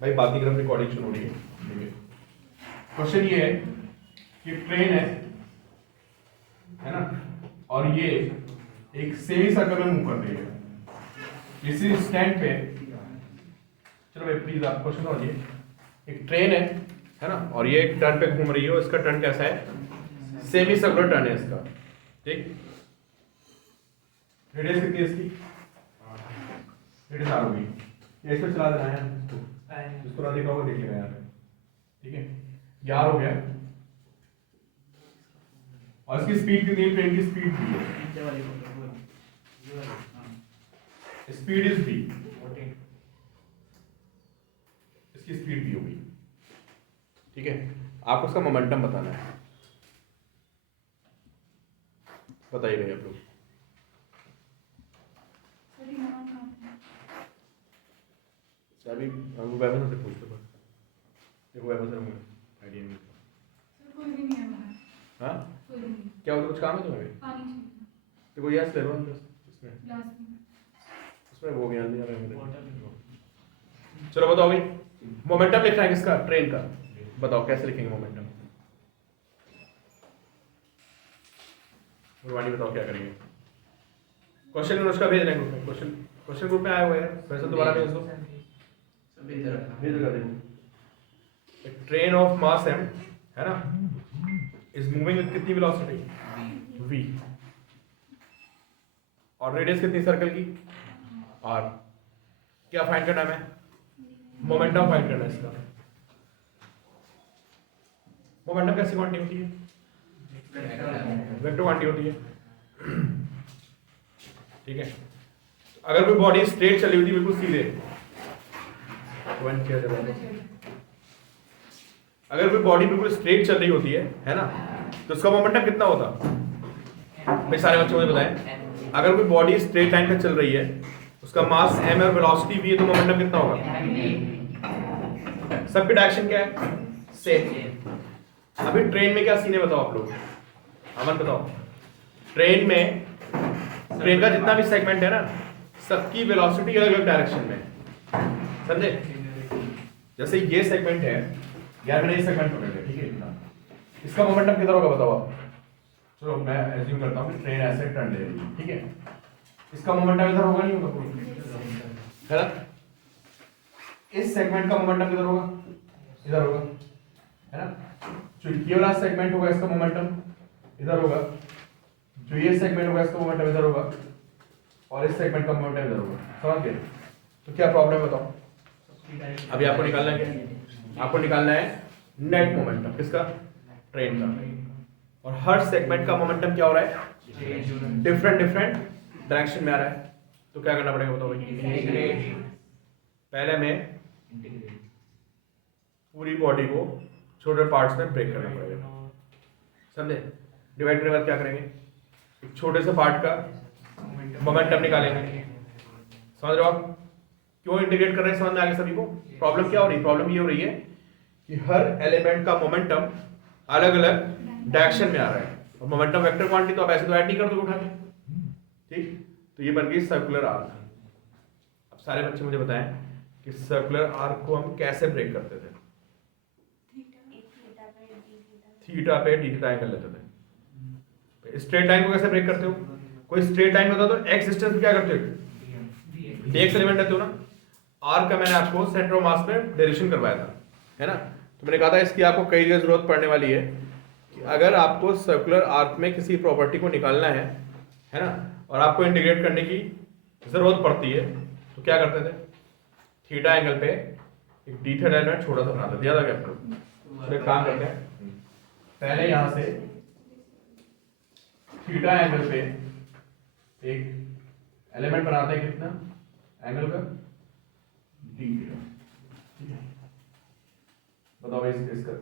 भाई बात नहीं कर, रिकॉर्डिंग शुरू हो रही है। क्वेश्चन ये है कि ट्रेन है ना, और ये एक सेमी सर्कल में मूव कर रही है इसी स्टैंड पे। चलो भाई प्लीज आप क्वेश्चन समझिए। एक ट्रेन है ना, और ये एक टर्न पे घूम रही है, इसका टर्न कैसा है, सेमी सर्कुलर टर्न है इसका, ठीक। रेडियस कितनी है इसकी, रेडियस आर होगी। ये इस पे चला देना है, जिसको ना देखा होगा देख लेगा यहाँ पे, ठीक है। ये आर हो गया, और इसकी स्पीड कितनी है, ट्रेन की स्पीड भी है, स्पीड इज बी, इसकी स्पीड भी होगी, ठीक है। आपको उसका मोमेंटम बताना है, बताइएगा आप लोग। अभी हमको वैभव से पूछ लो, देखो वैभव से मुझे आइडिया नहीं है। कोई भी नहीं है बाहर। हाँ कोई भी नहीं। क्या होता, कुछ काम है तुम्हें अभी? पानी चाहिए। देखो यस ले लो अंदर, इसमें ग्लास में। उसमें वो ज्ञान नहीं आ रहा है मुझे। चलो बताओ भाई, मोमेंटम लिखना है किसका, ट्रेन का। बताओ कैसे लिखेंगे मोमेंटम, गुरबानी बताओ क्या करेंगे। क्वेश्चन उसका भेज रहे हैं ग्रुप में, क्वेश्चन ग्रुप में आया हुआ है, वैसे दोबारा भेज दो, भेज कर देखो। ट्रेन ऑफ मास एम है ना, इज मूविंग विद कितनी वेलोसिटी, v, और रेडियस कितनी सर्कल की, r। क्या फाइंड करना है, मोमेंटम फाइंड करना है इसका। मोमेंटम कैसी क्वांटिटी होती है, वेक्टर क्वांटिटी होती है, ठीक है। अगर कोई बॉडी स्ट्रेट चली हुई थी बिल्कुल सीधे, अगर कोई बॉडी बिल्कुल स्ट्रेट चल रही होती है ना, तो उसका मोमेंटम कितना होता, भाई सारे बच्चे मुझे बताएं। अगर कोई बॉडी स्ट्रेट लाइन पे चल रही है, उसका मास m और वेलोसिटी v है, तो मोमेंटम कितना होगा, सबकी डायरेक्शन क्या है, सेम। अभी ट्रेन में क्या सीन है बताओ आप लोग, अमन बताओ। ट्रेन में, ट्रेन का जितना भी सेगमेंट है ना, सबकी वेलोसिटी अलग अलग डायरेक्शन में, समझे। जैसे ये सेगमेंट है, यार मैंने ये सेगमेंट पकड़ लिया, ठीक है, इतना, इसका मोमेंटम किधर होगा बताओ आप। चलो मैं एज्यूम करता हूँ कि ट्रेन ऐसे टर्न ले रही है, ठीक है, इसका मोमेंटम इधर होगा, नहीं होगा, है ना। इस सेगमेंट का मोमेंटम किधर होगा, इधर होगा, है ना। जो ये वाला सेगमेंट होगा इसका मोमेंटम इधर होगा, जो ये सेगमेंट होगा इसका मोमेंटम इधर होगा, और इस सेगमेंट का मोमेंटम इधर होगा, समझ गए। तो क्या प्रॉब्लम बताओ, अभी आपको निकालना है क्या, आपको निकालना है नेट मोमेंटम किसका, ट्रेन का। और हर सेगमेंट का मोमेंटम क्या हो रहा है, डिफरेंट डायरेक्शन में आ रहा है। तो क्या करना पड़ेगा बताओ भाई, पहले में पूरी बॉडी को छोटे पार्ट्स में ब्रेक करना पड़ेगा, समझे। डिवाइड करने के बाद क्या करेंगे, एक छोटे से पार्ट का मोमेंटम निकालेंगे, समझ रहे हो आप। क्यों इंटीग्रेट कर रहे हैं, समझ में आगे सभी को। प्रॉब्लम क्या हो रही है, प्रॉब्लम ये हो रही है कि हर एलिमेंट का मोमेंटम अलग अलग डायरेक्शन में आ रहा है, और मोमेंटम वेक्टर क्वांटिटी तो आप ऐसे तो ऐड नहीं कर दोगे उठा के, ठीक। तो ये बन गई सर्कुलर आर्क। अब सारे बच्चे मुझे बताएं कि सर्कुलर आर्क को हम कैसे ब्रेक करते थे, थीटा पे डी थीटा एंगल लेते थे। स्ट्रेट लाइन को कैसे ब्रेक करते हो, कोई स्ट्रेट लाइन होता तो एक्स डिस्टेंस पे क्या करते हो, dx एलिमेंट लेते हो ना। आर्क का मैंने आपको सेंटर ऑफ मास में डेरिवेशन करवाया था, है ना। तो मैंने कहा था इसकी आपको कई जगह जरूरत पड़ने वाली है, कि अगर आपको सर्कुलर आर्क में किसी प्रॉपर्टी को निकालना है ना, और आपको इंटीग्रेट करने की जरूरत पड़ती है, तो क्या करते थे, थीटा एंगल पे एक डी थीटा एलिमेंट छोटा सा बनाते थे, याद आ गया आपको। तो एक काम करते हैं, पहले यहां से थीटा एंगल पे एक एलिमेंट बनाते हैं, कितना एंगल का, डी थीटा। बताओ इसका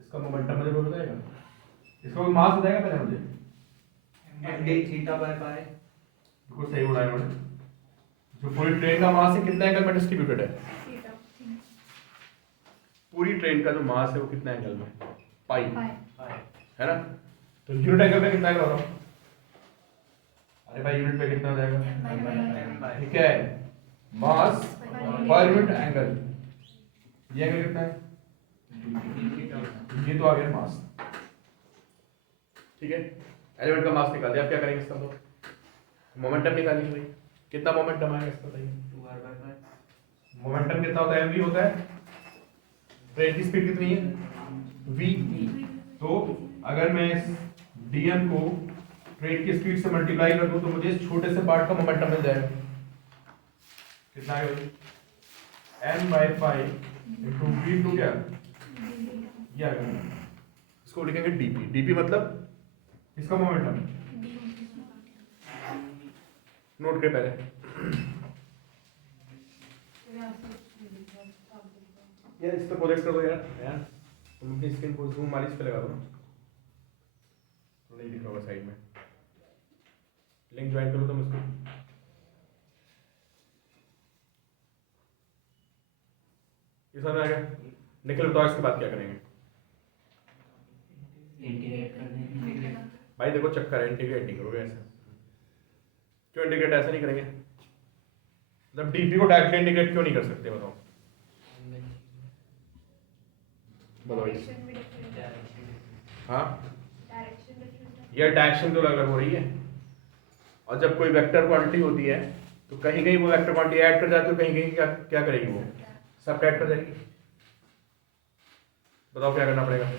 इसका मोमेंटम मुझे कोई बताएगा, इसका कोई मास बताएगा पहले मुझे, डी थीटा बाय पाई। बिल्कुल सही बोला है मैंने। जो पूरी ट्रेन का मास है कितना एंगल में डिस्ट्रीब्यूटेड है, पूरी ट्रेन का जो मास है वो कितना एंगल में, पाई, है ना। तो यूनिट एंगल पे कितना एंगल होगा, अरे भाई यूनिट पे कितना हो जाएगा, ठीक है, मास पर यूनिट एंगल, ये एंगल कितना है? ये तो आ गया मास। ठीक है, एलिमेंट का मास निकाल दिया। अब क्या करेंगे इसका? तो मोमेंटम निकालेंगे भाई। कितना मोमेंटम आएगा इसका बताइए? मोमेंटम कितना होता है? mv होता है। ट्रेन की स्पीड कितनी है? v। तो अगर मैं इस dm को ट्रेन की स्पीड से मल्टीप्लाई कर दूं तो मुझे इस छोटे से पार्ट का मोमेंटम मिल जाएगा। कितना है भाई? m/5 इंटू v इंटू क्या? ये आ गया। इसको लिखेंगे dp। dp मतलब इसका मोमेंटम। नोट करें पहले। यार इस पे प्रोजेक्ट कर दो यार तुम अपनी स्क्रीन को जूम वाली इस पे लगा दो ना, तो नहीं दिख रहा होगा साइड में। लिंक ज्वाइन करो तुम इसको। ये समझ आ गया? निखिल बताओ इसके बाद क्या करेंगे? इंटीग्रेट करने भाई देखो चक्कर है, इंटीग्रेट नहीं करोगे ऐसे। क्यों इंटीग्रेट ऐसे नहीं करेंगे? मतलब डीपी को डायरेक्टली इंटीग्रेट क्यों नहीं कर सकते बताओ? बताओ हाँ, ये डायरेक्शन तो अलग हो रही है। और जब कोई वेक्टर क्वांटिटी होती है तो कहीं कहीं वो वेक्टर क्वांटिटी ऐड कर जाती है, कहीं कहीं क्या क्या करेगी वो? सबट्रैक्ट कर जाएगी। बताओ क्या करना पड़ेगा?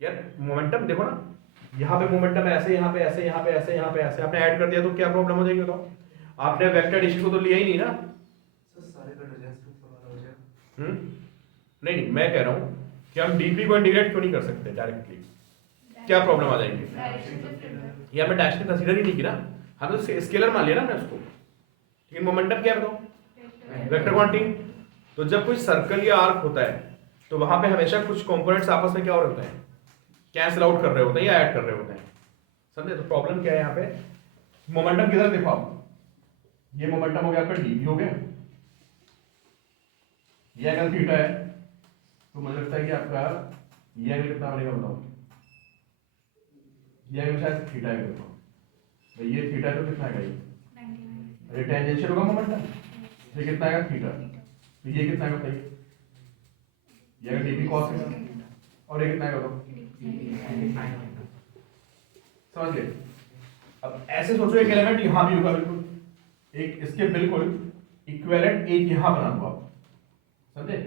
यार मोमेंटम देखो ना, यहाँ पे मोमेंटम ऐसे, यहाँ पे ऐसे, यहाँ पे ऐसे, यहाँ पे ऐसे, आपने ऐड कर दिया तो क्या प्रॉब्लम हो जाएगी बताओ? आपने वेक्टर डिस्क को तो लिया ही नहीं ना। नहीं नहीं, मैं कह रहा हूँ कि हम डीपी को इंटीग्रेट क्यों नहीं कर सकते डायरेक्टली? क्या प्रॉब्लम आ जाएगी? या मैं डायरेक्शन कंसीडर ही नहीं किया, हम तो स्केलर मान लिया ना हमने उसको। लेकिन मोमेंटम क्या है बताओ? Vector quantity. तो जब कोई सर्कल या आर्क होता है तो वहां पे हमेशा कुछ कंपोनेंट्स आपस में क्या हो रहे होते हैं? कैंसिल आउट कर रहे होते हैं या ऐड कर रहे होते हैं। समझे? तो प्रॉब्लम क्या है यहाँ पे? मोमेंटम किधर देखो आप, ये मोमेंटम हो गया आपका डीपी हो गया, ये एंगल थीटा है, तो मुझे लगता है कि आपका ये एंगल कितना बनेगा बताओ? ये एंगल शायद थीटा है। देखो भाई ये थीटा है तो कितना आएगा? ये टेंजेंशियल होगा मोमेंटम, ये कितना आएगा? थीटा। तो ये कितना आएगा बताइए? ये अगर डीपी कॉस है और ये कितना आएगा बताओ? समझ गए? अब ऐसे सोचो एक एलिमेंट यहां भी होगा बिल्कुल, एक इसके बिल्कुल इक्विवेलेंट एक यहां बना हुआ, समझे?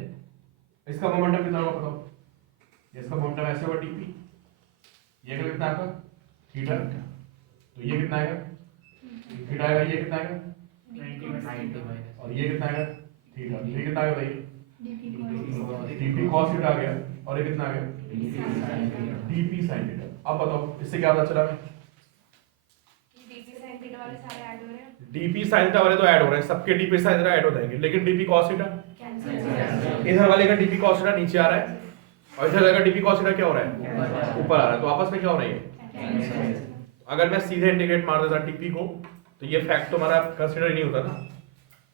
इसका मोमेंटम कितना होगा बताओ? इसका मोमेंटम ऐसे होगा डीपी। ये एंगल कितना आपका? थीटा। तो ये कितना आएगा? थीटा आएगा। ये कितना आएगा? और ये कितना आएगा? थीटा। ये कितना आएगा भाई? डीपी कॉस थीटा आ गया और ये कितना आ गया? DP sine theta. अब बताओ इससे क्या पता चला? डीपी साइन थीटा वाले तो ऐड हो रहे हैं, सबके डीपी साइन थीटा ऐड हो जाएंगे, लेकिन डीपी कॉस थीटा, इधर वाले का डीपी कॉस थीटा नीचे आ रहा है और इधर वाले का डीपी कॉस थीटा क्या हो रहा है? ऊपर आ रहा है। तो आपस में क्या हो रही है? अगर मैं सीधे इंटीग्रेट मार देता डीपी को तो ये फैक्ट तो हमारा कंसीडर ही नहीं होता ना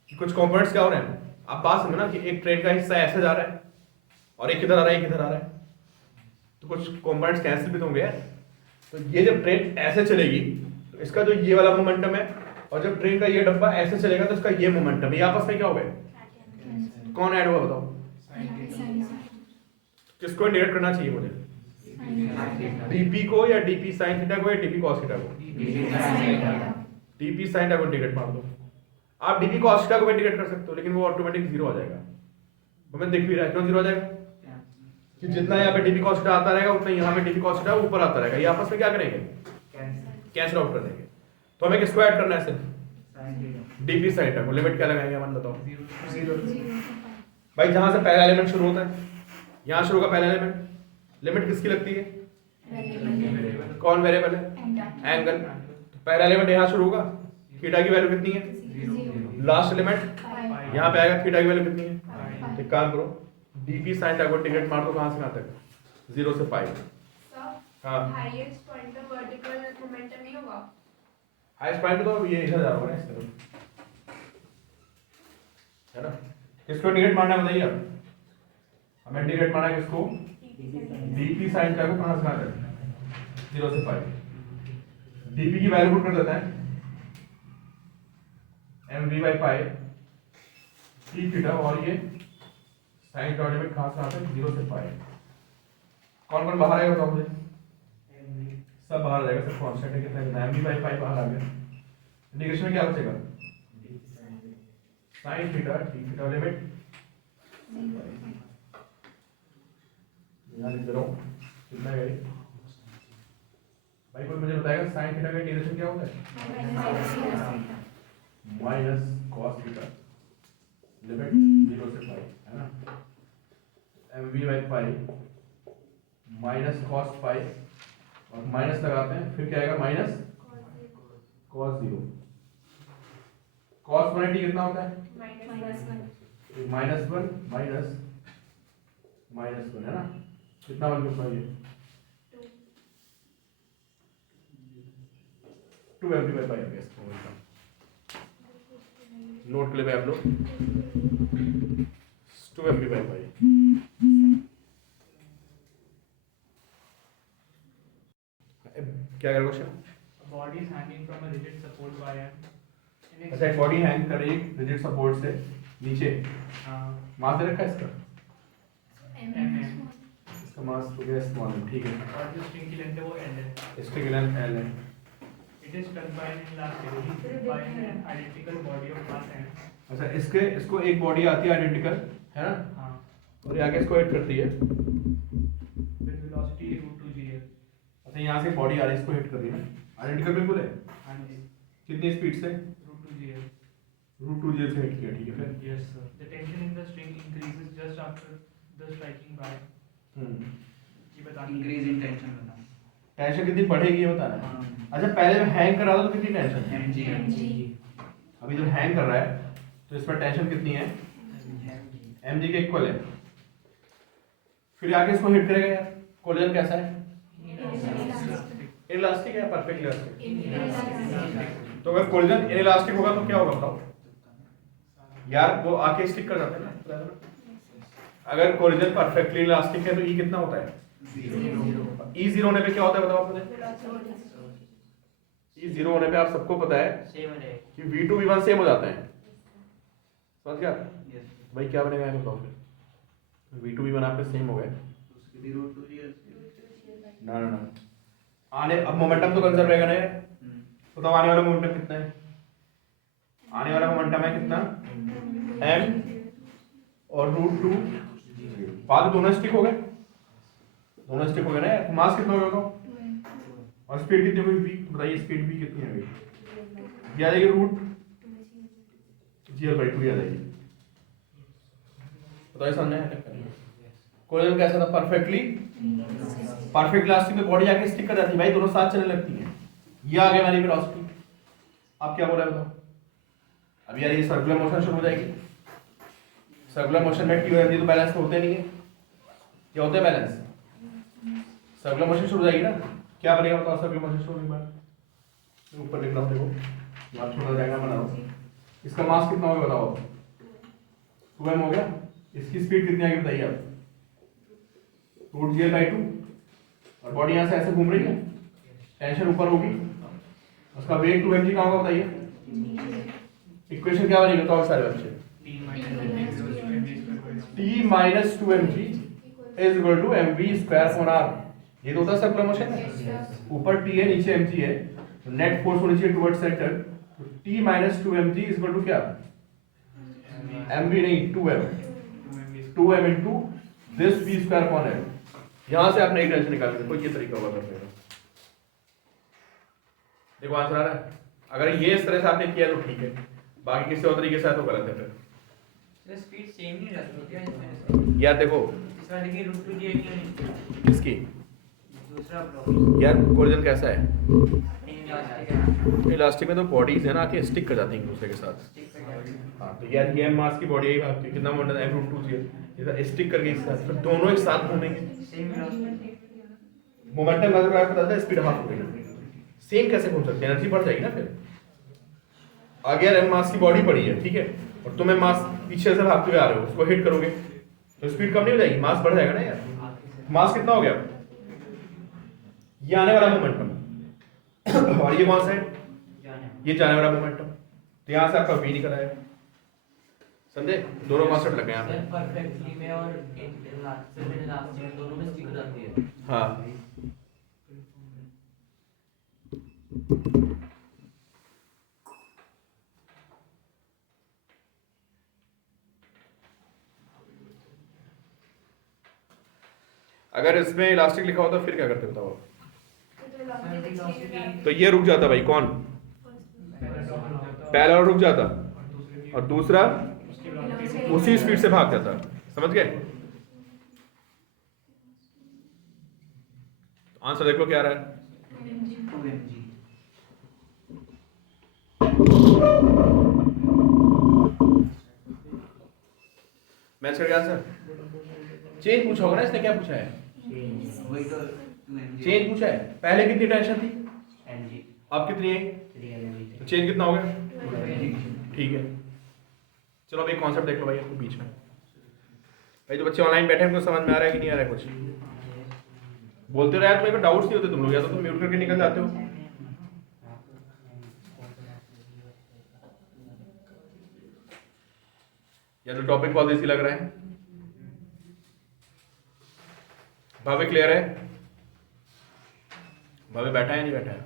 कि कुछ कंपोनेंट्स क्या हो रहे हैं। आप बात समझो ना कि एक ट्रेन का हिस्सा ऐसे जा रहा है और एक इधर आ रहा है, एक इधर आ रहा है, तो कुछ कंपोनेंट्स कैंसिल भी तो होंगे। तो ये जब ट्रेन ऐसे चलेगी तो इसका जो ये वाला मोमेंटम है, और जब ट्रेन का ये डब्बा ऐसे चलेगा तो इसका ये मोमेंटम, ये आपस में क्या हो गए? कौन ऐड हुआ बताओ? किसको इंटीग्रेट करना चाहिए मुझे? डीपी को या डीपी साइन थीटा को या डीपी कॉस थीटा को? डीपी साइन थीटा को इंटीग्रेट मार दो। आप डीपी कॉस थीटा को इंटीग्रेट कर सकते हो, लेकिन वो ऑटोमेटिक जीरो आ जाएगा। हमें दिख भी रहा है क्यों जीरो आ जाएगा? कि जितना यहाँ पे डीपी कॉस थीटा आता रहेगा उतना यहाँ पे डीपी कॉस थीटा ऊपर आता रहेगा। ये आपस में क्या करेंगे? कैंसिल आउट कर देंगे। तो हमें किसको ऐड करना है? सिर्फ डीपी साइन थीटा को। लिमिट क्या लगाएंगे मन बताओ? भाई जहां से पहला एलिमेंट शुरू होता है, यहाँ शुरू का पहला एलिमेंट, लिमिट किसकी लगती है? कौन वेरिएबल है? एंगल। तो पहला एलिमेंट यहाँ शुरू होगा, थीटा की वैल्यू कितनी है? लास्ट एलिमेंट यहाँ पे आएगा, थीटा की वैल्यू कितनी है? तो काम करो डीपी साइन थीटा को इंटीग्रेट मार दो। कहाँ से कहाँ तक? 0 से 5। हाँ, highest point of vertical momentum नहीं होगा? हाईएस्ट पॉइंट तो ये इधर जा रहा होगा ना, इस तरफ है ना। किसको इंटीग्रेट मारना है बताइए अब? हमें इंटीग्रेट मारना है किसको? डीपी साइन थीटा को। कहाँ से कहाँ तक? 0 से 5। डीपी की वैल्यू पुट कर देता है mv/π टी थीटा और ये साइन का लिमिट कहाँ से आता है 0 से पाई। कौन कौन बाहर आएगा बताओ मुझे? सब बाहर आ जाएगा, सब कांस्टेंट है, कितना एम बी बाई पाई बाहर आ गया। इंटीग्रेशन में क्या बचेगा? Sine theta T theta limit यहाँ लिख दे रहा हूँ कितना है भाई, कोई मुझे बताएगा साइन थीटा का इंटीग्रेशन क्या होता है? माइनस कॉस थीटा लिमिट 0 से पाई, है ना। M V by pi minus cos pi और माइनस लगाते हैं, फिर क्या आएगा? Minus cos 0। कॉस 180 कितना होता है? -1 माइनस -1 है ना। कितना बन गया ये? 2 एम बाई पाई आ गया इसका। नोट के लिए आप लोग 2 एम बाई पाई। क्या कर question? Body is hanging from a rigid support by an. अच्छा, एक बॉडी हैंग कर रही है रिजिड सपोर्ट से नीचे, मास दे रखा है इसका, इसका मास हो गया स्मॉल m, ठीक है। और जो स्ट्रिंग की लेंथ है वो L है। इसकी लेंथ L है। It is struck by an inelastic by an identical body of mass m. अच्छा, इसको एक बॉडी आती है आइडेंटिकल, है ना, हाँ। और ये आगे इसको हिट करती है। With velocity √2gl. अच्छा, यहाँ से बॉडी आ रही है, इसको हिट कर रही है ना, आइडेंटिकल बिल्कुल है। हाँ जी। कितनी स्पीड से? √2gl. √2g से हिट किया, ठीक है। फिर Yes sir. The tension in the string increases just after the striking by. ये बताना। इंक्रीज इन टेंशन बताओ। टेंशन कितनी बढ़ेगी ये बताना है। हाँ। अच्छा, पहले में हैंग कर रहा था तो कितनी टेंशन है? mg अभी जब हैंग कर रहा है तो इस पर टेंशन कितनी है? mg के इक्वल है। फिर आगे इसको हिट करेगा यार, कोलिजन कैसा है? इलास्टिक है, परफेक्ट इलास्टिक। तो अगर कोलिजन इलास्टिक होगा तो क्या होगा बताओ यार? वो आके स्टिक कर जाता है ना। अगर कोलिजन परफेक्टली इलास्टिक है तो ई कितना होता है? ई 0 होने पे क्या होता है बताओ आप मुझे? ई 0 होने पे आप सबको पता है कि v2 v1 सेम हो जाता है, समझ गया भाई? क्या बनेगा ये बताओ फिर? v2 v1 आपके सेम हो गए ना ना ना। आने अब मोमेंटम तो कंजर्व रहेगा ना यार। बताओ आने वाला मोमेंटम कितना है? आने वाला मोमेंटम है कितना? m और √2। बाद दोनों स्टिक हो गए, दोनों स्टिक हो गए ना यार। मास कितना हो गया बताओ? और स्पीड कितनी होगी? v बताइए, स्पीड v कितनी है? ये आ जाएगी √gl/2 आ जाएगी। बताइए समझ में? कोलिजन कैसा था? परफेक्टली परफेक्ट इलास्टिक में बॉडी आके स्टिक कर जाती है भाई, दोनों साथ चलने लगती हैं। ये आ गया हमारी वेलोसिटी। अब क्या बोला है बताओ? अब यार ये सर्कुलर मोशन शुरू हो जाएगी। सर्कुलर मोशन में टी हो जाती है तो बैलेंस तो होते नहीं है। क्या होते हैं बैलेंस? सर्कुलर मोशन शुरू हो जाएगी ना। क्या बनेगा बताओ सर्कुलर मोशन शुरू होने के बाद? ऊपर लिख रहा हूँ, देखो आप छोटा डायग्राम बना रहा हूँ। इसका मास कितना होगा बताओ? 2m हो गया। इसकी स्पीड कितनी आएगी बताइए आप? √gl/2। और बॉडी यहाँ से ऐसे घूम रही है, टेंशन ऊपर होगी, उसका वेट 2mg कहाँ होगा बताइए? इक्वेशन क्या बनेगी बताओ सारे बच्चे? T minus 2mg is equal to mv square on r। ये तो होता है सर्कुलर मोशन है, ऊपर T है नीचे mg है, तो नेट फोर्स होनी चाहिए टुवर्ड्स सेंटर। तो T minus 2mg is equal to क्या? mv नहीं 2m into this v square upon l। यहाँ से आप नई टेंशन निकालेंगे, कोई ये तरीका होगा करने का। देखो आंसर आ रहा है। अगर ये इस तरह से आपने किया तो ठीक है, बाकी किसी और तरीके से तो गलत है। फिर स्पीड सेम नहीं रहती क्या इसमें? यार देखो इस वाले की √2gl क्यों नहीं? किसकी? दूसरा प्रॉब्लम यार कोलिजन कैसा है? इलास्टिक है। इलास्टिक में तो बॉडीज है ना आके स्टिक कर जाती हैं एक दूसरे के साथ। स्टिक पे क्या? हाँ तो यार ये मास की बॉडी यही भागती है, कितना मोमेंटम है? √2gl। स्टिक करके एक साथ, फिर दोनों एक साथ घूमेंगे। Same velocity. मोमेंटम का अगर पता था स्पीड हाफ हो गई, सेम कैसे घूम सकते हैं? एनर्जी बढ़ जाएगी ना। फिर आगे यार मास की बॉडी पड़ी है, ठीक है, और तुम्हें मास पीछे से भागते हुए आ रहे हो, उसको हिट करोगे तो स्पीड कम नहीं हो जाएगी? मास बढ़ जाएगा ना यार। मास कितना हो गया? ये आने वाला मोमेंटम और ये कौन सा है? ये जाने वाला मोमेंटम। तो यहाँ से आपका v निकल आएगा। समझे? दोनों कॉन्सेप्ट लगे यहाँ पे। परफेक्टली में और इलास्टिक दोनों में स्टिक हो जाती है। हाँ अगर इसमें इलास्टिक लिखा होता फिर क्या करते बताओ आप? तो इलास्टिक एक्सचेंज तो ये रुक जाता भाई, कौन? पहला वाला रुक जाता और दूसरा उसी स्पीड से भाग जाता। समझ गए? आंसर देख लो क्या आ रहा है। 2 mg। मैच कर गया आंसर। चेंज पूछा होगा ना इसने, क्या पूछा है? वही तो 2 mg। चेंज पूछा है। पहले कितनी टेंशन थी, mg अब कितनी है? 3 mg। तो चेंज कितना हो गया? ठीक है, चलो अब एक कॉन्सेप्ट देख लो भाई आपको बीच में। भाई जो बच्चे ऑनलाइन बैठे हैं उनको समझ में आ रहा है कि नहीं आ रहा है? कुछ बोलते रहे, तुम्हें डाउट्स नहीं होते तुम लोग, या तो तुम म्यूट करके निकल जाते हो। या तो टॉपिक बहुत इजी लग रहा है। भावे क्लियर है? भावे बैठा है नहीं बैठा है?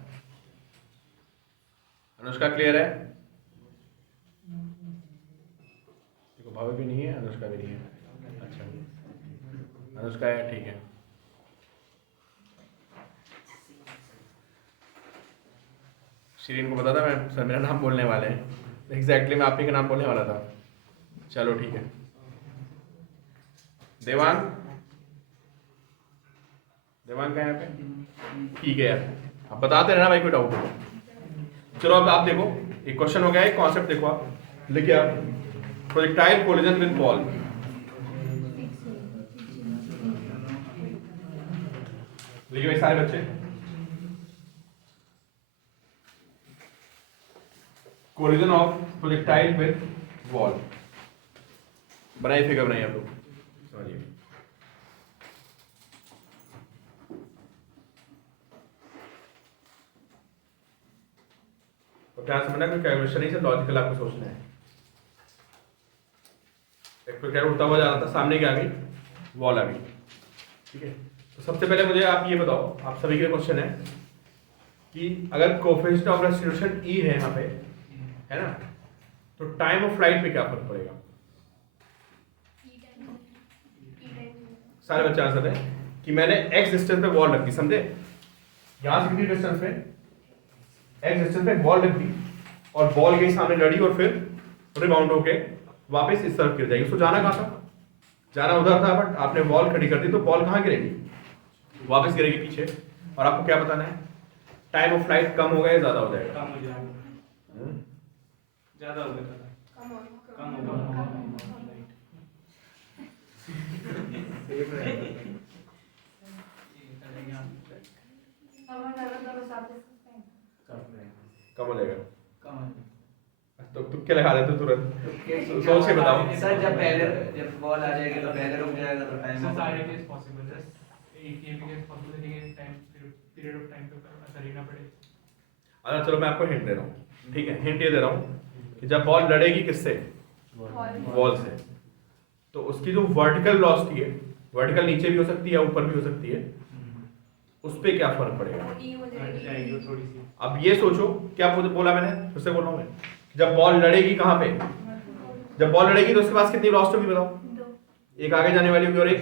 अनुष्का क्लियर है? देखो भावे भी नहीं है, अनुष्का भी नहीं है। अच्छा अनुष्का है, ठीक है। शिरीन को पता था मैं, सर मेरा नाम बोलने वाले हैं। एग्जैक्टली मैं आप ही का नाम बोलने वाला था। चलो ठीक है। देवांग, देवांग का है यहाँ पे? ठीक है यार, आप बताते रहना भाई कोई डाउट हो। चलो अब आप देखो, एक क्वेश्चन हो गया, एक कॉन्सेप्ट देखो आप लिखिए आप, प्रोजेक्टाइल कोलिजन विद बॉल। लिखिए भाई सारे बच्चे, collision of projectile with ball. बनाइए फिगर, बनाइए आप लोग, समझिए। तो क्या समझना, कोई कैलकुलेशन नहीं से लॉजिकल आपको सोचना है। एक तो क्या उड़ता हुआ जा रहा था, सामने क्या आ गई? वॉल आ गई। ठीक है, तो सबसे पहले मुझे आप ये बताओ, आप सभी के क्वेश्चन है कि अगर कोएफिशिएंट ऑफ रेस्टिट्यूशन ई है यहाँ पे, है ना, तो टाइम ऑफ फ्लाइट पे क्या फर्क पड़ेगा? सारे बच्चे आंसर है कि मैंने एक्स डिस्टेंस पे वॉल रख दी, समझे? यहां से कितनी डिस्टेंस पे? एक्स डिस्टेंस पे बॉल रख दी और बॉल गई सामने लड़ी और फिर रिबाउंड होके वापस इस तरफ गिर जाएगी। उसको जाना कहाँ था? जाना उधर था, बट आपने बॉल खड़ी कर दी तो बॉल कहाँ गिरेगी? वापस गिरेगी पीछे। और आपको क्या बताना है? टाइम ऑफ फ्लाइट कम होगा या ज्यादा हो जाएगा? कम हो जाएगा, ज्यादा हो गया, कम होगा। कम हो जाएगा। कम तो तुक्के लगा देते तुरंत, सोच के बताओ। सर जब बॉल आ जाएगी तो पहले रुक जाएगा तो टाइम So सारे केस पॉसिबल है, एक ये भी केस पॉसिबल है कि टाइम पीरियड ऑफ टाइम पे करीना पड़े। अच्छा चलो मैं आपको हिंट दे रहा हूँ, ठीक है? हिंट ये दे रहा हूँ कि जब बॉल लड़ेगी किससे? बॉल से, तो उसकी जो वर्टिकल वेलोसिटी है, वर्टिकल नीचे भी हो सकती है या ऊपर भी हो सकती है, उस पे क्या फर्क पड़ेगा? जाएगी वो थोड़ी सी। अब ये सोचो, क्या बोला मैंने, फिर से बोल रहा हूँ मैं, जब बॉल लड़ेगी कहाँ पे? जब बॉल लड़ेगी तो उसके पास कितनी वेलोसिटी होगी बताओ? एक आगे जाने वाली होगी और एक,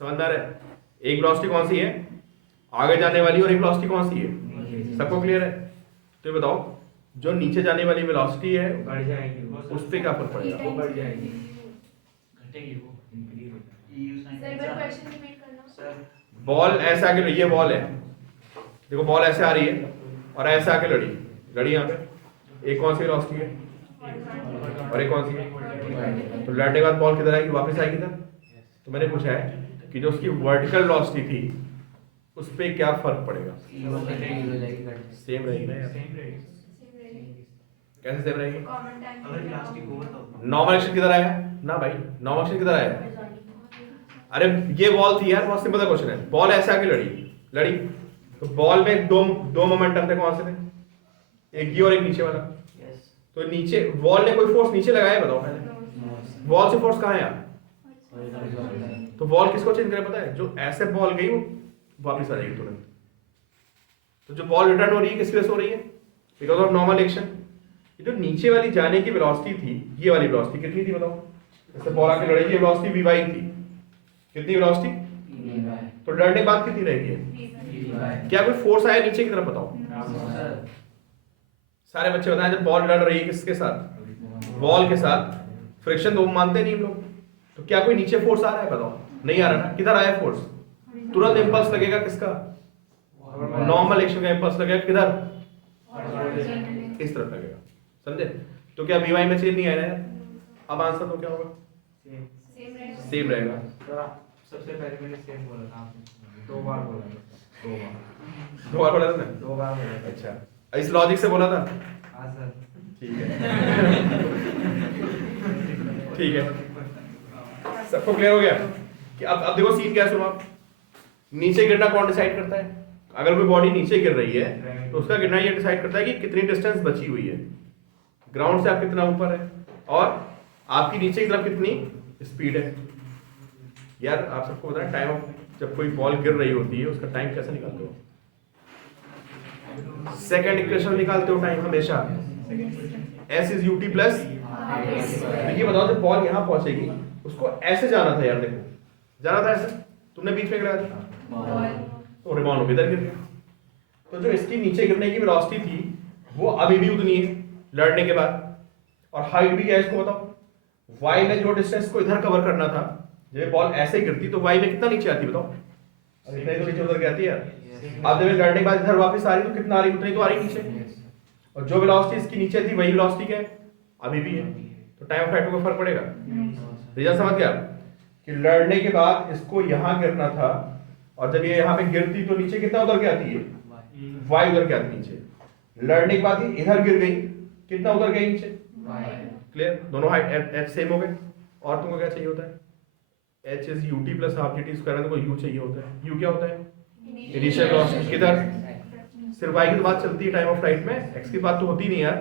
समझदार है? एक वेलोसिटी कौन सी है? आगे जाने वाली, और एक वेलोसिटी कौन सी है? सबको क्लियर है? तो ये बताओ, जो नीचे जाने वाली वेलोसिटी है बढ़ जाएगी वो, उस पे क्या फर्क पड़ेगा? वो बढ़ जाएगी, घटेगी वो। क्वेश्चन रिपीट करना सर बॉल ऐसे आके, ये बॉल है, देखो बॉल ऐसे आ रही है और ऐसे आके लड़ी यहाँ पे, एक कौन सी वेलोसिटी है और एक कौन सी है? तो लड़ने के बाद बॉल किधर आएगी? वापस आएगी इधर। तो मैंने पूछा है कि जो उसकी वर्टिकल वेलोसिटी थी उस पे क्या फर्क पड़ेगा? सेम रहेगी ना यार? सेम रहेगी। कैसे सेम रहेगी? कॉमन टाइम अगर इलास्टिक होगा तो नॉर्मल एक्शन किधर आया ना भाई? नॉर्मल एक्शन किधर आया? अरे ये बॉल थी यार, बहुत सिंपल क्वेश्चन है। बॉल ऐसे आके लड़ी तो बॉल में दो मोमेंटम थे, कौन से थे? एक ये और एक नीचे वाला। तो नीचे वॉल ने कोई फोर्स नीचे लगाया है, बताओ पहले। वॉल से फोर्स कहाँ है यार? तो वॉल किसको चेंज करे पता है? जो ऐसे बॉल गई वो वापस आ जाएगी तुरंत। तो जो बॉल रिटर्न हो रही है किसकी वजह से हो रही है? Because of normal action. ये जो नीचे वाली जाने की वेलोसिटी थी, ये वाली वेलोसिटी कितनी थी बताओ? जैसे बॉल आके लड़ेगी, वेलोसिटी वी वाई थी। कितनी वेलोसिटी? तो लड़ने के बाद कितनी रहेगी? क्या कोई फोर्स आया नीचे की तरफ बताओ? सारे बच्चे बताएं, जब बॉल लड़ रही है किसके साथ? बॉल के साथ। फ्रिक्शन तो मानते नहीं हम लोग, तो क्या कोई नीचे फोर्स आ रहा है बताओ? नहीं आ रहा ना। किधर आया फोर्स? तुरंत इंपल्स लगेगा किसका? नॉर्मल एक्शन का इंपल्स लगेगा किधर? इस तरफ लगेगा, समझे? तो क्या वी वाई में चेंज नहीं आया है? अब आंसर तो क्या होगा? सेम रहेगा। सबसे पहले मैंने सेम बोला था, आपने 2 बार बोला। 2 बार बोला था ना? 2 बार बोला। अच्छा, इस लॉजिक से बोला था? हाँ सर। ठीक है। ठीक है, सबको क्लियर हो गया कि अब देखो सीन क्या, सुनो आप। नीचे गिरना कौन डिसाइड करता है? अगर कोई बॉडी नीचे गिर रही है तो उसका गिरना ये डिसाइड करता है कि कितनी डिस्टेंस बची हुई है, ग्राउंड से आप कितना ऊपर है, और आपकी नीचे की तरफ कितनी स्पीड है। यार आप सबको पता है टाइम ऑफ, जब कोई बॉल गिर रही होती है उसका टाइम कैसे निकालते हो? सेकंड इक्वेशन निकालते हो टाइम हमेशा। S is ut plus. ये बताओ जब बॉल यहाँ पहुंचेगी उसको ऐसे जाना था यार, देखो जाना था ऐसे, तुमने बीच में गिरा दिया तो रिबाउंड इधर गिर गया। तो जो इसकी नीचे गिरने की वेलोसिटी थी वो अभी भी उतनी है लड़ने के बाद, और हाइट भी क्या है इसको बताओ? y में जो डिस्टेंस को इधर कवर करना था, जब बॉल ऐसे गिरती तो y में कितना नीचे आती बताओ? अब इतना ही तो नीचे उधर के आती है यार। अब जब लड़ने के बाद इधर वापस आ रही तो कितना आ रही? उतनी तो आ रही नीचे। और जो वेलोसिटी इसकी नीचे थी वही वेलोसिटी क्या है? अभी भी है। तो टाइम ऑफ फ्लाइट में कोई फर्क पड़ेगा? रीजन समझ गया कि लड़ने के बाद इसको यहाँ गिरना था, और जब ये यहाँ पे गिरती तो नीचे कितना उधर के आती है? y उधर के आती नीचे। लड़ने के बाद ये इधर गिर गई, कितना उधर गई नीचे? क्लियर? दोनों हाइट h सेम हो गए। और तुमको क्या चाहिए होता है? h is ut plus half gt square है, तो कोई u चाहिए होता है। u क्या होता है? Initial velocity. किधर? सिर्फ y की तो बात चलती है टाइम ऑफ फ्लाइट में, x की बात तो होती नहीं यार।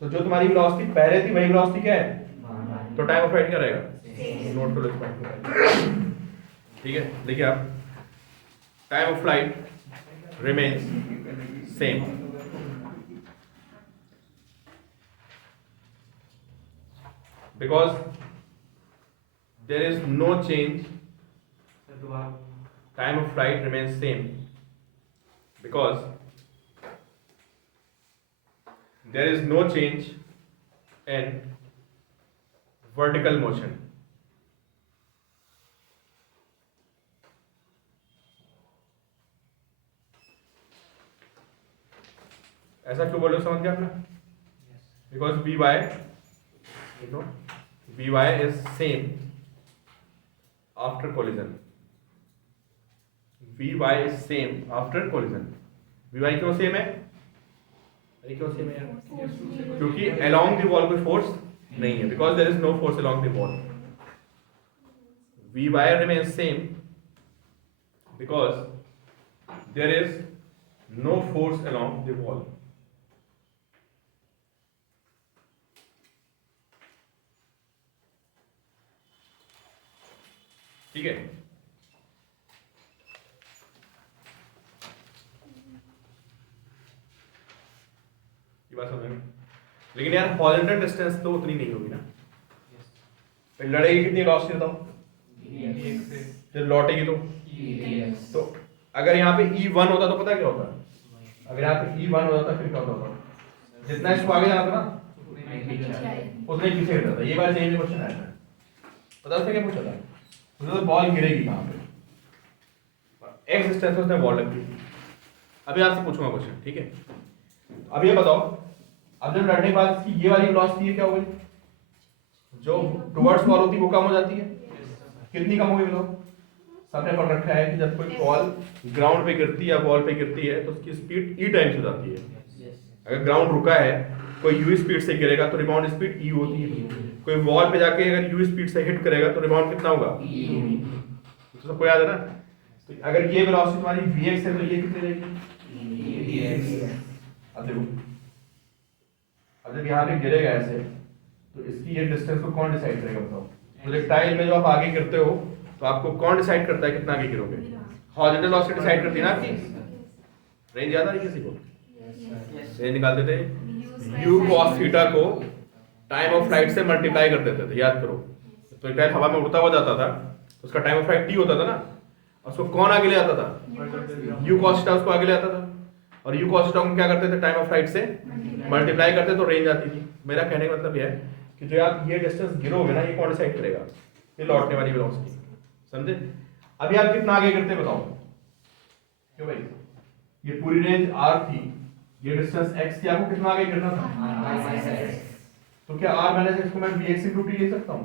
तो जो तुम्हारी वेलोसिटी पहले थी वही वेलोसिटी क्या है? तो टाइम ऑफ फ्लाइट क्या रहेगा? नोट कर लो इस बात को। ठीक है, देखिए आप, time of flight remains same because there is no change. Time of flight remains same because there is no change in vertical motion. ऐसा क्यों बोलो, समझ गया आपने? Because V Y, you know, V Y is same after collision. V Y is same after collision. V Y क्यों same है? अरे क्यों सेम है यार? क्योंकि अलोंग द वॉल कोई फोर्स नहीं है, because there is no force along the wall. V Y remains same because there is no force along the wall. ठीक है, ये बात समझ में? लेकिन यार हॉरिजॉन्टल डिस्टेंस तो उतनी नहीं होगी ना। फिर लड़ेगी कितनी वेलोसिटी बताओ? जब लौटेगी तो अगर यहाँ पे E1 होता तो पता क्या होता? अगर यहाँ पे E1 हो जाता फिर क्या होता? जितना इसको आगे जाना था ना उतना ही पीछे गिरता था। ये बार जेईई में क्वेश्चन आया था, पता उसने क्या पूछा था? तो बॉल गिरेगी कहाँ पे, एक्स डिस्टेंस पे उसने बॉल रखी। अभी आपसे पूछूंगा क्वेश्चन, ठीक है? अब ये बताओ, अब जब लड़ने के बाद इसकी ये वाली वेलोसिटी है क्या हो गई? जो टुवर्ड्स बॉल होती है वो कम हो जाती है। कितनी कम हो गई बताओ? सबने पढ़ रखा है कि जब कोई बॉल ग्राउंड पे गिरती है या बॉल पे गिरती है तो उसकी स्पीड ई टाइम्स हो जाती है। अगर ग्राउंड रुका है, कोई यू स्पीड से गिरेगा तो रिबाउंड स्पीड ई होती है। कोई बॉल पे जाके अगर यू स्पीड से हिट करेगा तो रिबाउंड कितना होगा? तो सबको याद है ना? तो अगर ये वेलोसिटी तुम्हारी vx है तो ये कितनी रहेगी? अब देखो, और जब यहाँ पे गिरेगा ऐसे तो इसकी ये डिस्टेंस को कौन डिसाइड करेगा बताओ? प्रोजेक्टाइल में जो आप आगे गिरते हो तो आपको कौन डिसाइड करता है कितना आगे गिरोगे? हॉरिजॉन्टल वेलोसिटी डिसाइड करती है ना आपकी। रेंज याद आ रही है किसी को? रेंज निकालते थे u cos थीटा को टाइम ऑफ फ्लाइट से मल्टीप्लाई कर देते थे, याद करो। प्रोजेक्टाइल हवा में उड़ता हुआ जाता था, उसका टाइम ऑफ फ्लाइट t होता था ना, उसको कौन आगे ले आता था? u cos थीटा उसको आगे ले आता था, और u cos थीटा को क्या करते थे? टाइम ऑफ फ्लाइट से मल्टीप्लाई करते तो रेंज आती थी। मेरा कहने का मतलब यह है कि जो आप ये डिस्टेंस गिरोगे ना, ये कौन डिसाइड करेगा? ये लौटने वाली वेलोसिटी, समझे? अभी आप कितना आगे गिरते बताओ? क्यों भाई? ये पूरी रेंज r थी, ये डिस्टेंस x थी, आपको कितना आगे गिरना था? तो क्या r माइनस x को मैं vx into t ले सकता हूँ?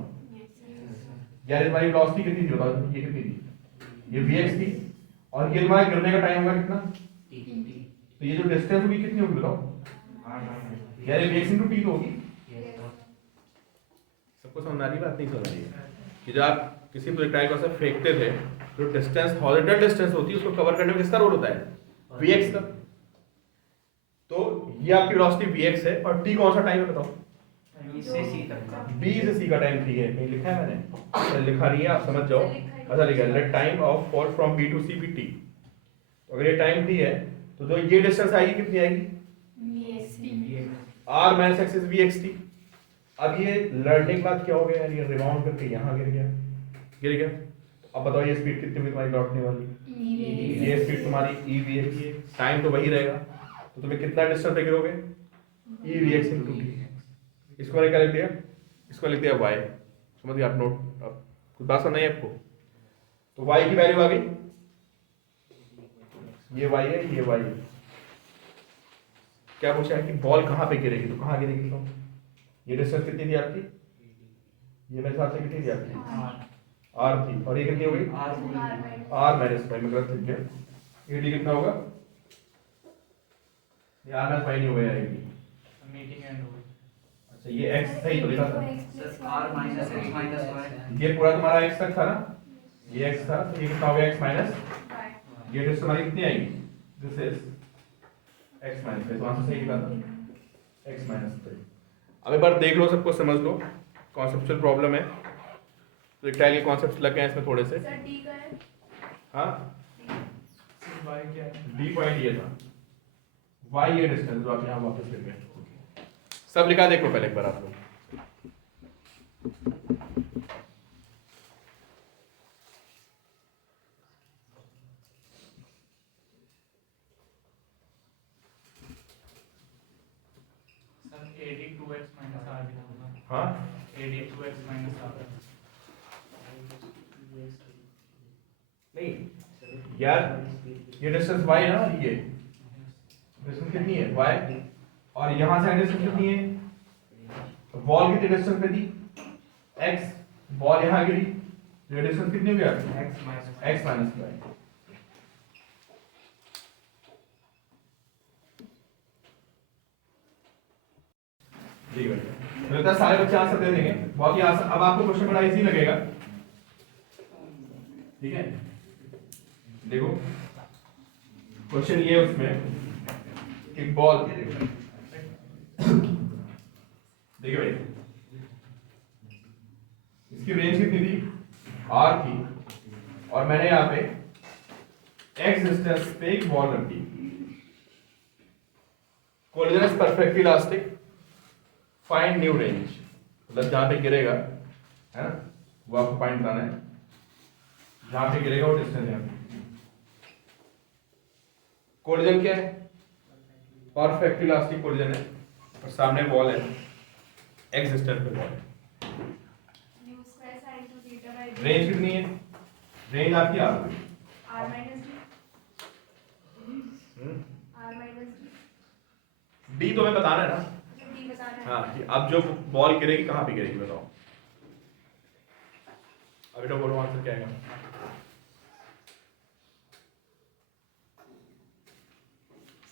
यार हमारी वेलोसिटी कितनी थी बताओ? ये कितनी थी? ये vx थी, और ये तुम्हारा गिरने का टाइम होगा कितना? तो ये जो डिस्टेंस होगी कितनी होगी बताओ? यार ये vx into t तो होगी। सबको समझ आ रही बात? नहीं समझ आ रही है कि जब आप किसी प्रोजेक्टाइल को ऐसे फेंकते थे, जो डिस्टेंस हॉरिजॉन्टल डिस्टेंस होती है उसको कवर करने में किसका रोल होता है? vx का। तो ये आपकी वेलोसिटी vx है, और t कौन सा टाइम है बताओ? B से C तक का। b से c का टाइम t है। कहीं लिखा है मैंने? अच्छा, लिखा नहीं है, आप समझ जाओ। अच्छा लिखा है, let time of fall from b to c be t। तो अगर ये टाइम t है तो जो ये डिस्टेंस आएगी कितनी आएगी? r minus x is vxt। अब ये लड़ने के बाद क्या हो गया यार? ये रिबाउंड करके यहाँ गिर गया, गिर गया। अब बताओ ये स्पीड कितनी हुई तुम्हारी लौटने वाली? ये स्पीड तुम्हारी e vx, टाइम तो वही रहेगा, तो तुम्हें कितना डिस्टेंस पे गिरोगे? e vx into t। इसको मैंने क्या लिख दिया? इसको लिख दिया y। समझ गए आप? नोट अब कुछ बात समझ नहीं है आपको? तो y की वैल्यू आ गई, ये y है, ये y है। क्या पूछा है कि बॉल कहाँ पे गिरेगी? तो कहाँ गिरेगी? तो ये डिस्टेंस कितनी थी आपकी? ये मेरे हिसाब से कितनी थी आपकी? r थी, और ये कितनी हो गई? r माइनस फाइव में गलत लिख गया। ये d कितना होगा? ये r माइनस फाइव नहीं होगा यार, ये मीटिंग एंड हो गई। अच्छा ये x सही तो लिखा था, sir R minus X minus Y। ये पूरा तुम्हारा x तक था ना, ये x था, तो ये कितना हो गया? x माइनस, ये डिस्टेंस हमारी कितनी आएगी? दिस इज x माइनस, तो आंसर सही लिखा था x माइनस 3। अब एक बार देख लो, सबको समझ लो, कॉन्सेप्चुअल प्रॉब्लम है, प्रोजेक्टाइल के कॉन्सेप्ट्स लगे हैं इसमें थोड़े से। सर डी का है। हाँ, Y क्या है? डी पॉइंट ये था, y ये डिस्टेंस जो आप यहाँ वापस लिख गए। सब लिखा देखो पहले एक बार आप लोग। Sir AD 2x minus R भी होगा। हाँ, AD 2x minus R। नहीं यार, ये डिस्टेंस y है ना, ये डिस्टेंस कितनी है? y, और यहाँ से डिस्टेंस कितनी है? बॉल कितनी डिस्टेंस पे थी? x, बॉल यहाँ गिरी, ये डिस्टेंस कितनी हो गया? x minus y। ठीक है, मुझे लगता है सारे बच्चे आंसर दे देंगे, बहुत ही आसान। अब आपको क्वेश्चन बड़ा इजी लगेगा, ठीक है? देखो क्वेश्चन ये है उसमें एक बॉल, देखिए भाई इसकी रेंज कितनी थी? r थी, और मैंने यहाँ पे x डिस्टेंस पे एक बॉल रख दी। Collision is perfectly elastic, find new range, मतलब जहां पे गिरेगा है ना, वो आपको पॉइंट बताना है, जहां पे गिरेगा वो डिस्टेंस है। कोलिजन क्या है? परफेक्ट इलास्टिक कोलिजन है, और सामने वॉल है, एक्स डिस्टेंस पे वॉल है। New square sin to theta by d। Range कितनी है? रेंज आपकी आ गई r minus d। r minus d। D तो हमें बताना है ना। तो d बताना है। हाँ, कि अब जो बॉल गिरेगी कहाँ पे गिरेगी बताओ। अभी तो बोलो आंसर क्या आएगा?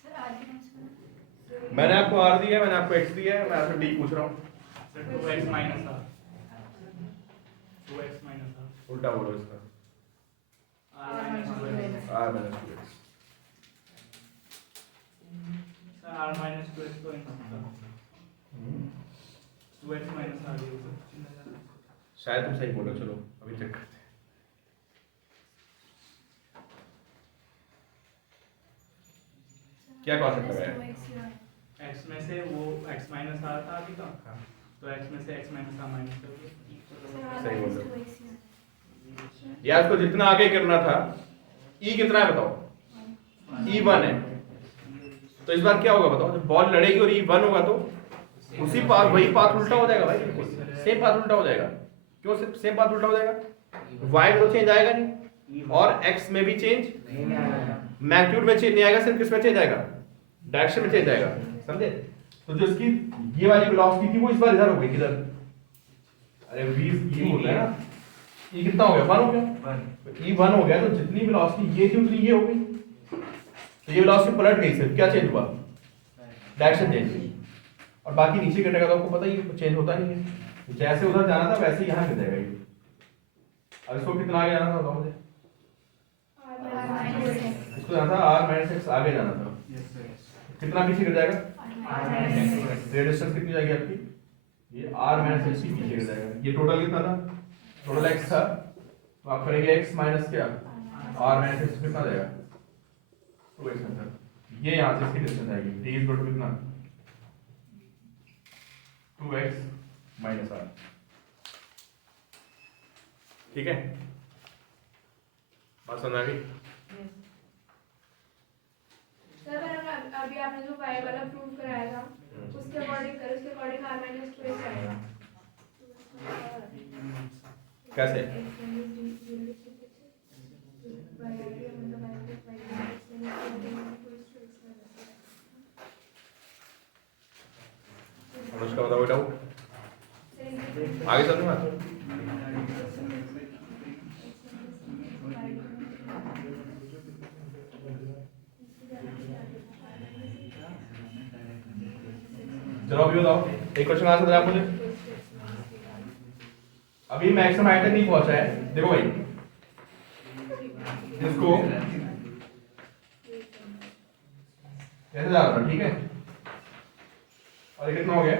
सर r की नोट्स में मैंने आपको आर दिया है, मैंने आपको एक्स दिया है, मैं आपसे डी पूछ रहा हूँ। Sir 2x minus R। 2x minus R। उल्टा बोलो इसका, R minus 2x। R minus 2x। Sir R minus 2x तो इन सकता है। 2x minus r ये सब चिन्ह जाना। शायद तुम सही बोलो, चलो अभी चेक करते हैं। क्या कॉन्सेप्ट लगाया? x में से वो x minus r था अभी का, तो x में से x minus r minus कर दो। सही बोल रहे हो। यार इसको जितना आगे करना था, e कितना है बताओ? e 1 है। तो इस बार क्या होगा बताओ? जब बॉल लड़ेगी और e 1 होगा तो उसी पाथ, वही पाथ उल्टा हो जाएगा भाई, बिल्कुल सेम पाथ उल्टा हो जाएगा। क्यों सेम पाथ उल्टा हो जाएगा? y में तो चेंज आएगा नहीं और x में भी चेंज, मैग्नीट्यूड में चेंज नहीं आएगा, सिर्फ किस में चेंज आएगा? डायरेक्शन में चेंज आएगा, समझे? तो जो इसकी ये वाली वेलोसिटी थी वो इस बार इधर हो गई, किधर? अरे v ये होता है ना, ये कितना हो गया? 1 हो गया। तो e 1 हो गया, तो जितनी वेलोसिटी ये थी उतनी ये हो गई। तो ये वेलोसिटी पलट गई, सिर्फ क्या चेंज हुआ? Direction change. और बाकी नीचे गिरेगा तो आपको पता ही है चेंज होता नहीं है, जैसे उधर जाना था वैसे ही यहाँ गिर जाएगा ये। अब इसको कितना आगे जाना था बताओ मुझे? इसको जाना था r - x, आगे जाना था। कितना पीछे गिर जाएगा? ये डिस्टेंस कितनी जाएगी आपकी? ये r - x ही पीछे गिर जाएगा। ये टोटल कितना था? टोटल x था, तो आप करेंगे x माइनस क्या? r - x कितना जाएगा? 2x answer. ये यहाँ से इसकी डिस्टेंस आएगी, t इज इक्वल टू कितना? 2x minus r। ठीक है, बात समझ आ गई? सर अभी आपने जो y वाला प्रूव कराया था उसके अकॉर्डिंग कर, उसके अकॉर्डिंग r - 2x आएगा। कैसे? अनुष्का बताओ बेटा, आगे चलूंगा। चलो अभी बताओ, एक क्वेश्चन आंसर दे आप मुझे। अभी मैक्सिमम हाइट तक नहीं पहुंचा है, देखो भाई इसको कैसे जा रहा था, ठीक है? और ये कितना हो गया?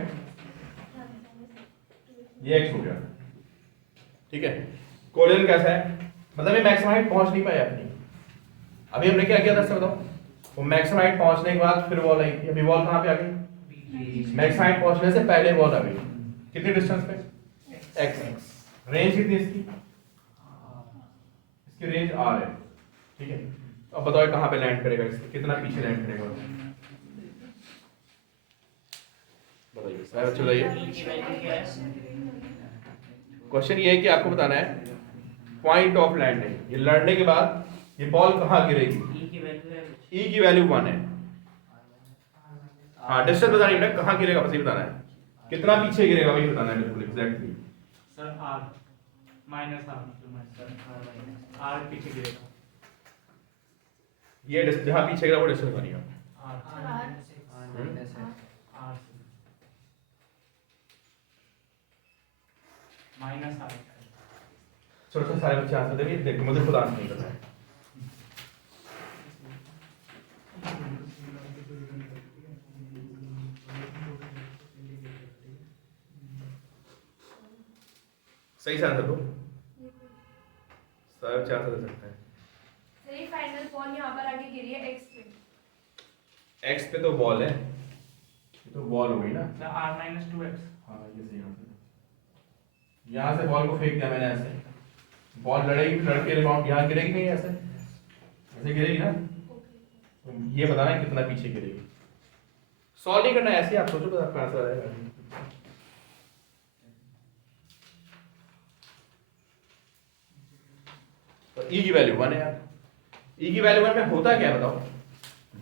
ये x हो गया, ठीक है? कोरिलेशन कैसा है? मतलब ये मैक्सिमम हाइट पहुंच नहीं पाया अपनी। अभी हमने क्या किया था इससे बताओ? वो मैक्सिमम हाइट पहुंचने के बाद फिर बॉल आई थी, अभी बॉल कहाँ पे आ गई? मैक्सिमम हाइट पहुंचने से पहले बॉल आ गई। कितनी डिस्टेंस पे? x। रेंज कितनी इसकी? इसकी रेंज r है, ठीक है? अब बताओ कहाँ पे लैंड करेगा, इसके कितना पीछे लैंड करेगा? बताइए सर, चलो ये क्वेश्चन ये है कि आपको बताना है पॉइंट ऑफ लैंडिंग। ये लड़ने के बाद ये बॉल कहाँ गिरेगी? e की वैल्यू 1 है। हाँ, डिस्टेंस बतानी है, कहाँ गिरेगा बस ये बताना है। कितना पीछे गिरेगा वही बताना है, बिल्कुल exactly. Sir r minus r पीछे गिरेगा। ये जहाँ पीछे गिरा वो डिस्टेंस बनेगा। Minus r। छोटे छोटे सारे बच्चे आंसर देंगे, देखो मुझे खुद आंसर नहीं पता है। सही से आंसर दो, सारे बच्चे आंसर दे सकते हैं। सर ये फाइनल बॉल यहाँ पर आके गिरी है x पे। x पे तो बॉल है, ये तो बॉल हो गई ना। r - 2x। हाँ ये सही आंसर। यहाँ से बॉल को फेंक दिया मैंने, ऐसे बॉल लड़ेगी, लड़के रिबाउंड यहाँ गिरेगी नहीं, ऐसे ऐसे गिरेगी ना। तो ये बताना है कितना पीछे गिरेगी। सॉल्व नहीं करना है, ऐसे आप सोचो तो आपका आंसर आएगा। तो e की वैल्यू 1 है यार। e की वैल्यू 1 में होता क्या है बताओ?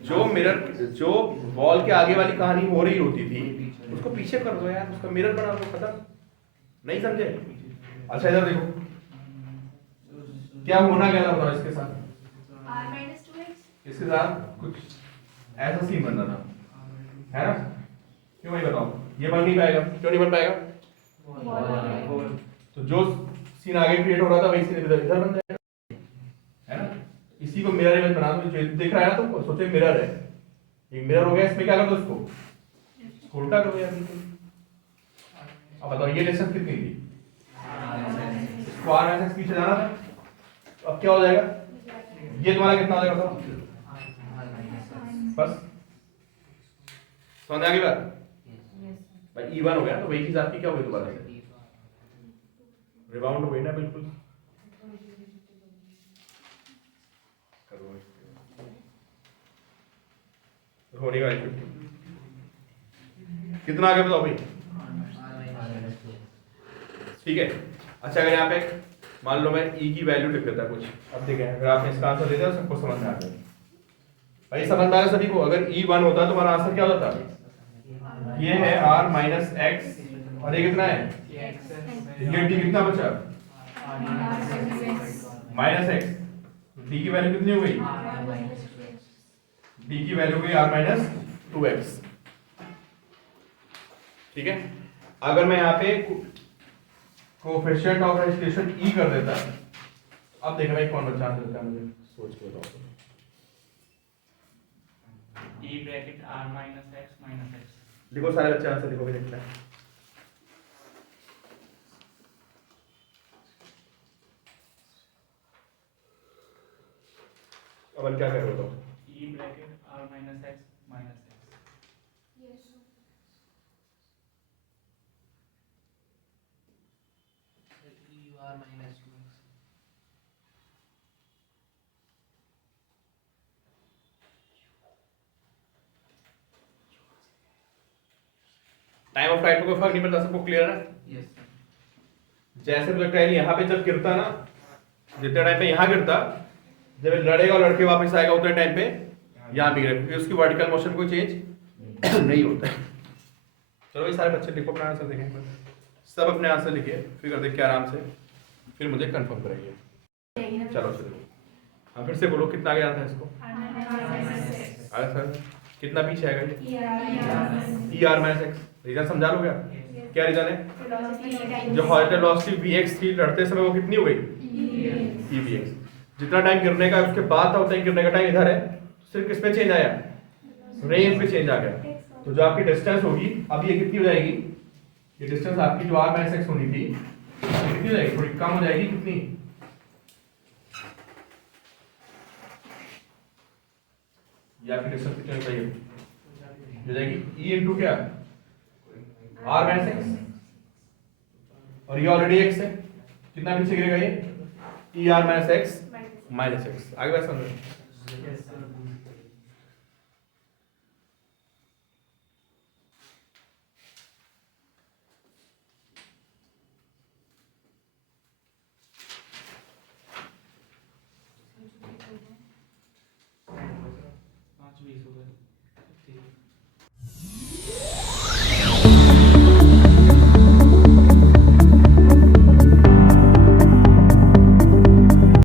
जो मिरर, जो बॉल के आगे वाली कहानी हो रही होती थी उसको पीछे कर दो यार, उसका मिरर बना दो, खत्म। नहीं समझे? अच्छा इधर देखो, क्या होना क्या था बताओ इसके साथ? r - 2x। इसके साथ कुछ ऐसा सीन बनना था, है ना? क्यों नहीं बताओ? ये बन नहीं पाएगा, क्यों नहीं बन पाएगा? तो जो सीन आगे क्रिएट हो रहा था वही सीन इधर बन जाएगा, है ना? इसी को मिरर इमेज बना दो, जो दिख रहा है ना तुमको, सोचो मिरर है, एक मिरर हो गया, इसमें क्या कर दो, इसको उल्टा करो यार, बिल्कुल अब बताओ ये डिस्टेंस कितनी थी, इसको r माइनस x पीछे जाना था, अब क्या हो जाएगा, ये तुम्हारा कितना हो जाएगा बताओ, बस समझ आ गई बात भाई, E1 हो गया तो वही चीज आपकी क्या हो गई दोबारा से, रिबाउंड हो गई ना बिल्कुल। होने वाली 50 कितना आ गया बताओ भाई, ठीक है। अच्छा अगर यहाँ पे मान लो मैं e की वैल्यू लिख देता कुछ, अब देखें अगर आपने इसका आंसर दे दिया तो सबको समझ में आ गया भाई, समझ आ रहा सभी को, अगर e1 होता तो तुम्हारा आंसर क्या होता, ये है r माइनस एक्स और ये कितना है, ये d कितना बचा माइनस एक्स, d की वैल्यू कितनी हो गई, d की वैल्यू हो गई r माइनस 2x, ठीक है। अगर मैं यहाँ पे कोएफिशिएंट ऑफ एक्सटेंशन e कर देता, अब देखना भाई कौन बचा आंसर देता है, मुझे सोच के बताओ। e bracket r minus x लिखो सारे बच्चे आंसर लिखो, भी देखते हैं। अब क्या कर रहे हो, e bracket r minus x yes r minus 2x time of flight को कोई फर्क नहीं पड़ता, सबको क्लियर है। yes जैसे प्रोजेक्टाइल यहाँ पे जब गिरता ना, जितने टाइम पे यहाँ गिरता, जब ये लड़ेगा और लड़के वापस आएगा उतने टाइम पे यहाँ भी गिरेगा, क्योंकि उसकी वर्टिकल मोशन कोई चेंज नहीं होता है। चलो भाई सारे बच्चे लिखो अपना आंसर, देखें सब अपने आंसर लिखिए, फिर देखिए आराम से, फिर मुझे कंफर्म कराइए। चलो चलो हाँ फिर से बोलो कितना आगे आता है इसको, आगे सर कितना पीछे आएगा ये, E R minus X, reason समझा लो क्या, क्या रीजन है, जो हॉरिजॉन्टल वेलोसिटी vx थी लड़ते समय वो कितनी हो गई, ई vx, जितना टाइम गिरने का उसके बाद था उतना ही गिरने का टाइम इधर है, सिर्फ किस पे चेंज आया, रेंज पे चेंज आ गया। तो जो आपकी डिस्टेंस होगी अब ये कितनी हो जाएगी, ये डिस्टेंस आपकी जो r माइनस x होनी थी कितनी हो जाएगी, थोड़ी कम हो जाएगी, कितनी, ये आपकी डिस्टेंस कितनी हो जाएगी, हो जाएगी e इंटू क्या, r माइनस x, और ये ऑलरेडी x है, कितना पीछे गिरेगा ये, e r minus x minus x, आगे बात समझो। पाँच 20 हो गए।